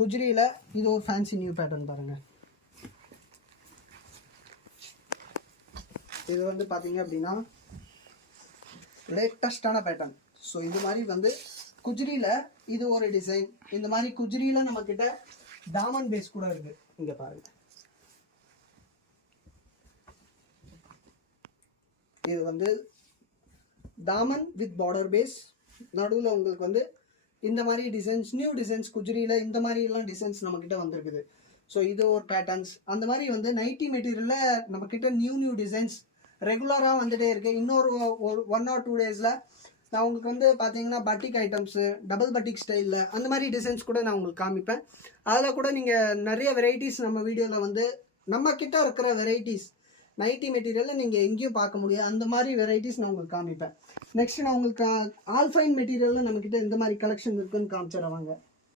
குஜ்ரியில் இது ஒரு fancy new pattern பாருங்கள். இது வந்து பார்த்தீங்க அப்படின்னா லேட்டஸ்டான பேட்டர்ன். ஸோ இது மாதிரி வந்து குஜ்ரியில் இது ஒரு டிசைன். இந்த மாதிரி குஜ்ரியில் நம்மக்கிட்ட டாமன் பேஸ் கூட இருக்குது. இங்கே பாருங்கள், இது வந்து டாமன் வித் பார்டர் பேஸ். நடுவில் உங்களுக்கு வந்து இந்த மாதிரி டிசைன்ஸ், நியூ டிசைன்ஸ் குஜ்ரியில் இந்த மாதிரிலாம் டிசைன்ஸ் நம்மக்கிட்ட வந்திருக்குது. ஸோ இது ஒரு பேட்டர்ன்ஸ். அந்த மாதிரி வந்து நைட்டி மெட்டீரியலில் நம்மக்கிட்ட நியூ டிசைன்ஸ் ரெகுலராக வந்துகிட்டே இருக்குது. இன்னொரு 1 or 2 டேஸில் நான் உங்களுக்கு வந்து பார்த்தீங்கன்னா பட்டிக் ஐட்டம்ஸு, டபுள் பட்டிக் ஸ்டைலில் அந்த மாதிரி டிசைன்ஸ் கூட நான் உங்களுக்கு காமிப்பேன். அதில் கூட நீங்கள் நிறைய வெரைட்டிஸ் நம்ம வீடியோவில் வந்து நம்மக்கிட்ட இருக்கிற வெரைட்டிஸ் நைட்டி மெட்டீரியலில் நீங்கள் எங்கேயும் பார்க்க முடியாது. அந்த மாதிரி வெரைட்டிஸ் நான் உங்களுக்கு காமிப்பேன். நெக்ஸ்ட் நான் உங்களுக்கு ஆல்ஃபைன் மெட்டீரியலில் நம்மக்கிட்ட இந்த மாதிரி கலெக்ஷன் இருக்குன்னு காமிச்சிடுவாங்க.